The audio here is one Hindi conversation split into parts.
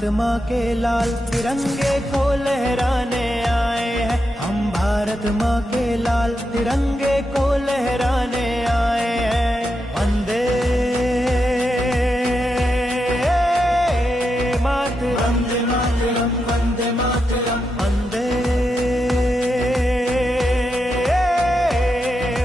भारत माँ के लाल तिरंगे को लहराने आए हैं। हम भारत माँ के लाल तिरंगे को लहराने आए हैं। वंदे मातरम, वंदे मातरम, वंदे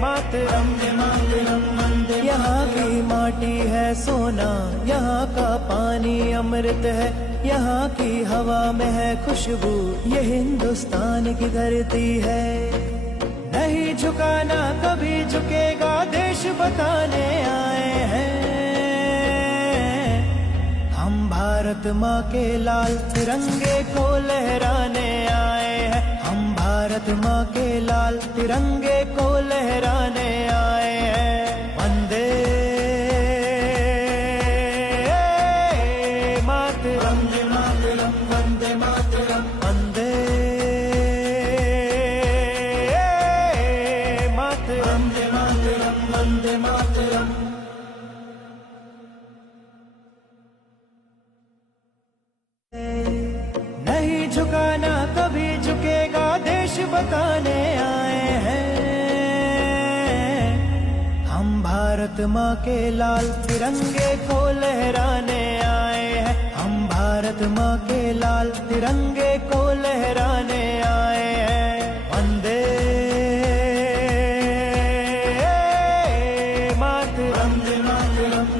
मातरम, वंदे। यहाँ की माटी है सोना, यहाँ का पानी अमृत है, यहाँ की हवा में है खुशबू, ये हिंदुस्तान की धरती है। नहीं झुकाना कभी झुकेगा, देश बताने आए हैं। हम भारत माँ के लाल तिरंगे को लहराने आए हैं। हम भारत माँ के लाल तिरंगे को लहराने आए हैं। वंदे मातरम, वंदे मातरम, वंदे मातरम, वंदे मातरम। नहीं झुकाना कभी झुकेगा, देश बताने आए हैं। हम भारत माँ के लाल तिरंगे को लहराने आए हैं। हम भारत माँ के लाल तिरंगे को लहराने आए हैं। वंदे मातरम,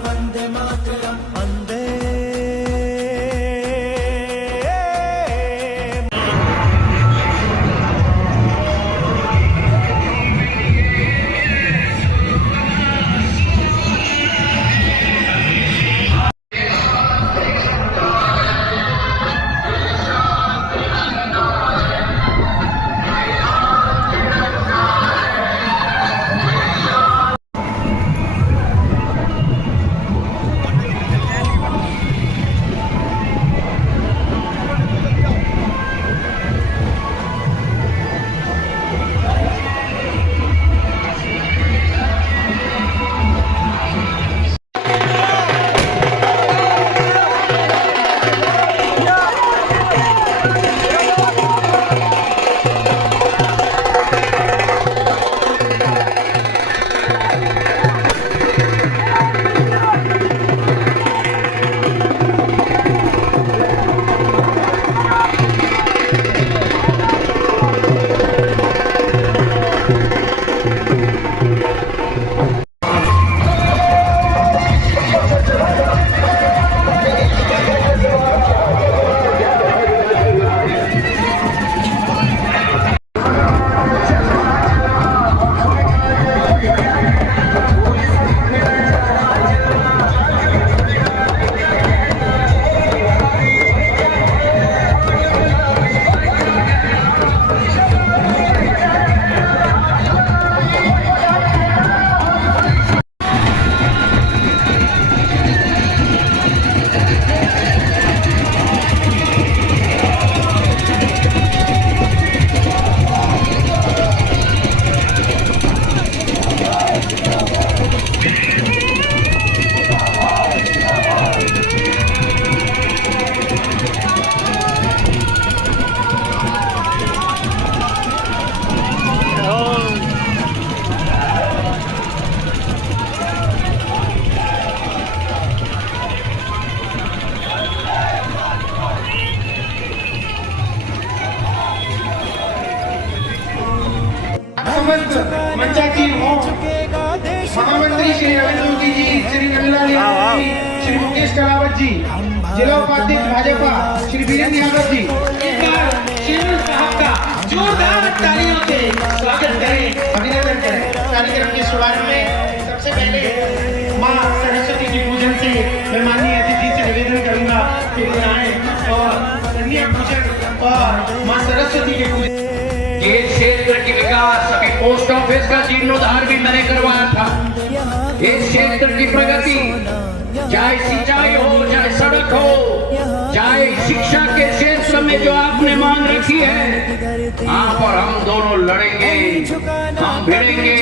वंदे मातरम, वंदे। मंचाची महामंत्री श्री रविंद्र जोगी जी, श्री नंदलाल यादव जी, श्री मुकेश करावत जी, जिला उपाध्यक्ष भाजपा श्री वीरेंद्र यादव जी, एक बार शेर साहब का जोरदार तालियों से स्वागत करें, अभिनंदन करें। कार्यक्रम के शुभारंभ में सबसे पहले मां सरस्वती की पूजन से मैं माननीय अतिथि से निवेदन करूंगा कि वो आए और कन्या पूजन और मां सरस्वती के पूजन। ये क्षेत्र की विकास, अभी पोस्ट ऑफिस का जीर्णोद्धार भी मैंने करवाया था। इस क्षेत्र की प्रगति, चाहे सिंचाई हो, चाहे सड़क हो, चाहे शिक्षा के क्षेत्र में जो आपने मांग रखी है, आप और हम दोनों लड़ेंगे, हम भिड़ेंगे,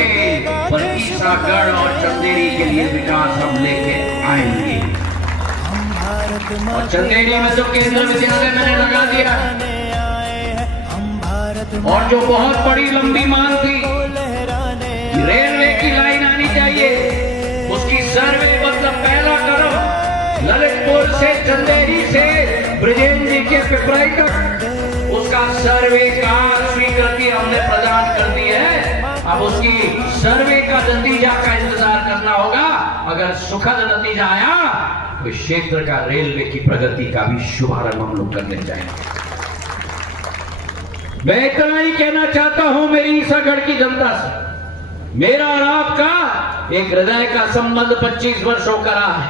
पर ईसागढ़ और चंदेरी के लिए विकास हम लेके आएंगे। हम भारत और चंदेरी में तो केंद्रीय विद्यालय मैंने लगा दिया। हम भारत और जो बहुत बड़ी लंबी मांग थी कि रेलवे की लाइन आनी चाहिए, उसकी सर्वे मतलब पहला कदम ललितपुर से चंदेरी से ब्रजेंद्र जी के पिपराई तक, उसका सर्वे का स्वीकृति हमने प्रदान कर दी है। अब उसकी सर्वे का नतीजा का इंतजार करना होगा। अगर सुखद नतीजा आया तो क्षेत्र का रेलवे की प्रगति का भी शुभारंभ हम लोग करने जाएंगे। मैं इतना ही कहना चाहता हूं मेरी ईसागढ़ की जनता से, मेरा और आपका एक हृदय का संबंध 25 वर्षों का रहा है।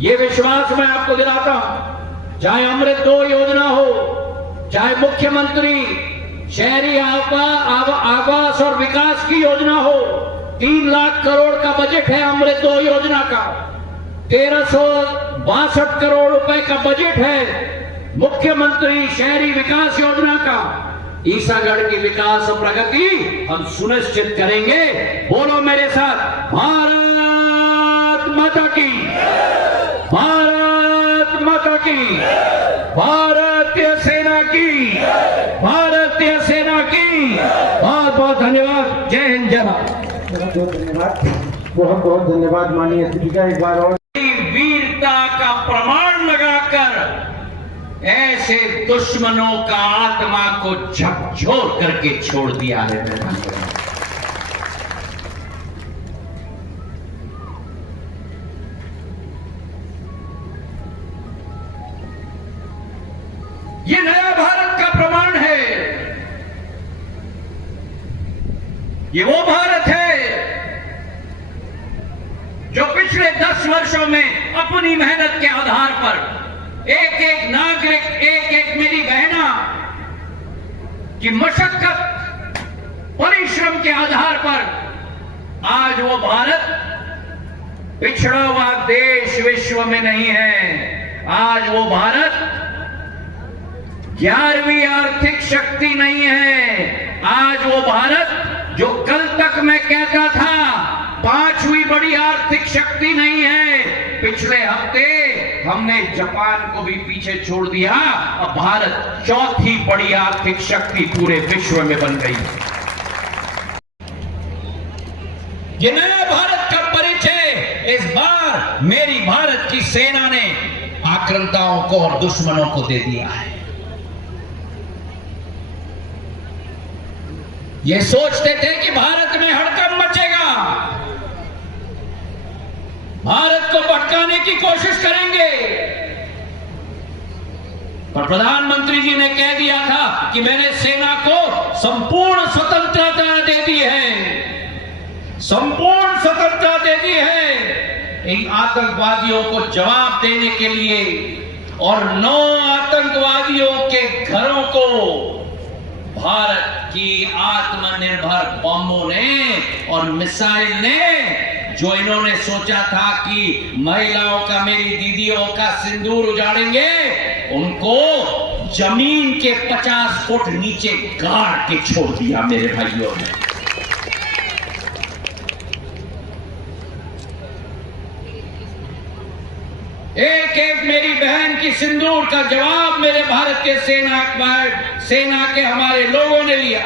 ये विश्वास मैं आपको दिलाता हूं, चाहे अमृत 2 योजना हो, चाहे मुख्यमंत्री शहरी आवास और विकास की योजना हो, 3 लाख करोड़ का बजट है अमृत 2 योजना का, 1362 करोड़ रुपए का बजट है मुख्यमंत्री शहरी विकास योजना का। ईसागढ़ की विकास और प्रगति हम सुनिश्चित करेंगे। बोलो मेरे साथ, भारत माता की, भारत माता की, भारतीय सेना की, भारतीय सेना की। बहुत बहुत धन्यवाद। जय हिंद, जय भारत। बहुत धन्यवाद, बहुत बहुत धन्यवाद माननीय स्पीकर। एक बार और वीरता का प्रमाण लगाकर ऐसे दुश्मनों का आत्मा को झकझोर करके छोड़ दिया है। ये नया भारत का प्रमाण है। ये वो भारत है जो पिछले 10 वर्षों में अपनी मेहनत के आधार पर एक एक नागरिक, एक एक मेरी बहना की मशक्कत परिश्रम के आधार पर आज वो भारत पिछड़ा हुआ देश विश्व में नहीं है। आज वो भारत 11वीं आर्थिक शक्ति नहीं है। आज वो भारत जो कल तक मैं कहता था 5वीं बड़ी आर्थिक शक्ति नहीं है। पिछले हफ्ते हमने जापान को भी पीछे छोड़ दिया। अब भारत 4थी बड़ी आर्थिक शक्ति पूरे विश्व में बन गई। ये नया भारत का परिचय इस बार मेरी भारत की सेना ने आक्रांताओं को और दुश्मनों को दे दिया है। ये सोचते थे कि भारत में हड़कंप मचेगा, भारत को भटकाने की कोशिश करेंगे, पर प्रधानमंत्री जी ने कह दिया था कि मैंने सेना को संपूर्ण स्वतंत्रता दे दी है, संपूर्ण स्वतंत्रता दे दी है इन आतंकवादियों को जवाब देने के लिए। और 9 आतंकवादियों के घरों को भारत की आत्मनिर्भर बमों ने और मिसाइल ने, जो इन्होंने सोचा था कि महिलाओं का, मेरी दीदियों का सिंदूर उजाड़ेंगे, उनको जमीन के 50 फुट नीचे गाड़ के छोड़ दिया मेरे भाइयों ने। एक एक मेरी बहन की सिंदूर का जवाब मेरे भारत के सेना के हमारे लोगों ने लिया।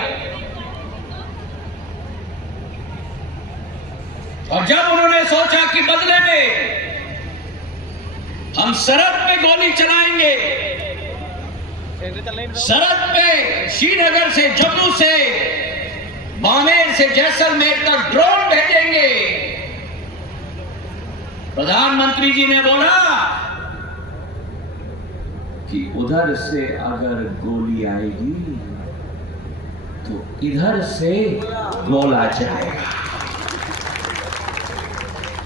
और जब उन्होंने सोचा कि बदले में हम सरहद पे गोली चलाएंगे, सरहद पे श्रीनगर से, जम्मू से, बाड़मेर से जैसलमेर तक ड्रोन भेजेंगे, प्रधानमंत्री जी ने बोला कि उधर से अगर गोली आएगी तो इधर से गोला जाएगा,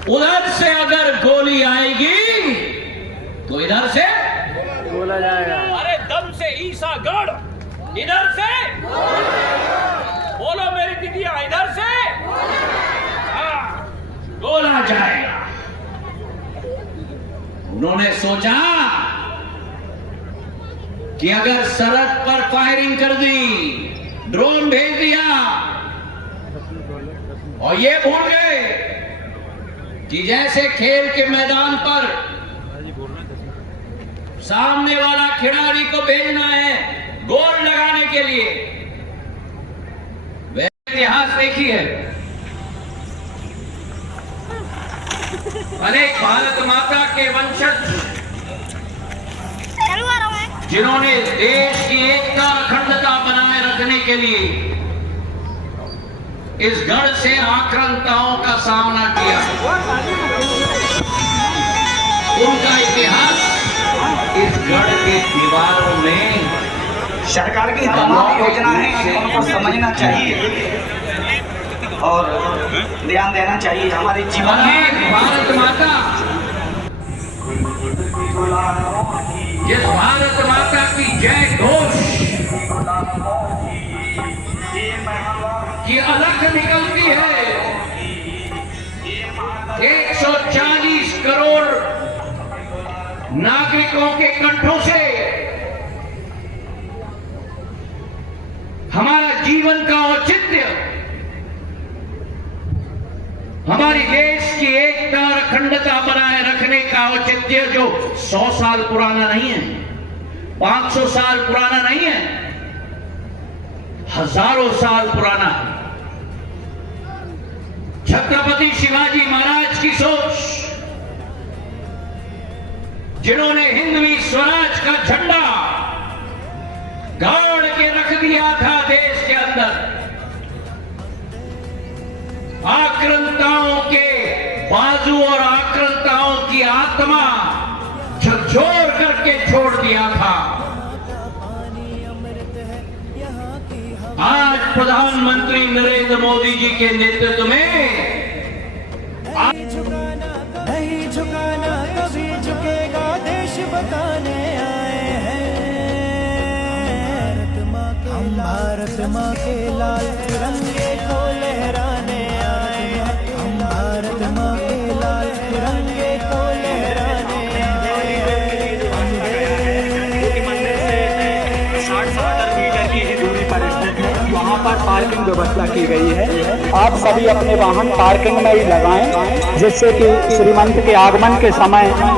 उधर से अगर गोली आएगी तो इधर से बोला जाएगा। अरे दम से ईसागढ़, इधर से बोलो मेरी दीदियां, इधर से गोला जाएगा। उन्होंने सोचा कि अगर सरहद पर फायरिंग कर दी, ड्रोन भेज दिया, और ये भूल गए कि जैसे खेल के मैदान पर सामने वाला खिलाड़ी को भेजना है गोल लगाने के लिए। वह इतिहास देखी है, अनेक भारत माता के वंशज जिन्होंने देश की एकता अखंडता बनाए रखने के लिए इस गढ़ से आक्रांताओं का सामना किया, उनका इतिहास इस गढ़ के दीवारों में। सरकार की तमाम योजनाएं उनको समझना चाहिए और ध्यान देना चाहिए हमारे जीवन में। भारत माता, जिस भारत माता की जय घोष की अलख निकलती है, 140 करोड़ नागरिकों के कंठों से हमारा जीवन का औचित्य, हमारी देश की एकता और अखंडता बनाए रखने का औचित्य जो 100 साल पुराना नहीं है, 500 साल पुराना नहीं है, हजारों साल पुराना है। छत्रपति शिवाजी महाराज की सोच, जिन्होंने हिंदवी स्वराज का झंडा गाड़ के रख दिया था देश के अंदर, आक्रांताओं के बाजू और आक्रांताओं की आत्मा झकझोर करके छोड़ दिया था। आज प्रधानमंत्री नरेंद्र मोदी जी के नेतृत्व में नहीं झुकाना कभी झुकेगा देश बताने आए हैं। भारत माँ के लाल तिरंगे को लहराने आए हैं। हम भारत माँ के लाल तिरंगे को लहराने आए हैं। मंदिर से 60-70 मीटर की ही दूरी पर स्थित है। वहाँ पर पार्किंग व्यवस्था की गई है। आप सभी अपने वाहन पार्किंग में ही लगाएं, जिससे कि श्रीमंत के आगमन के समय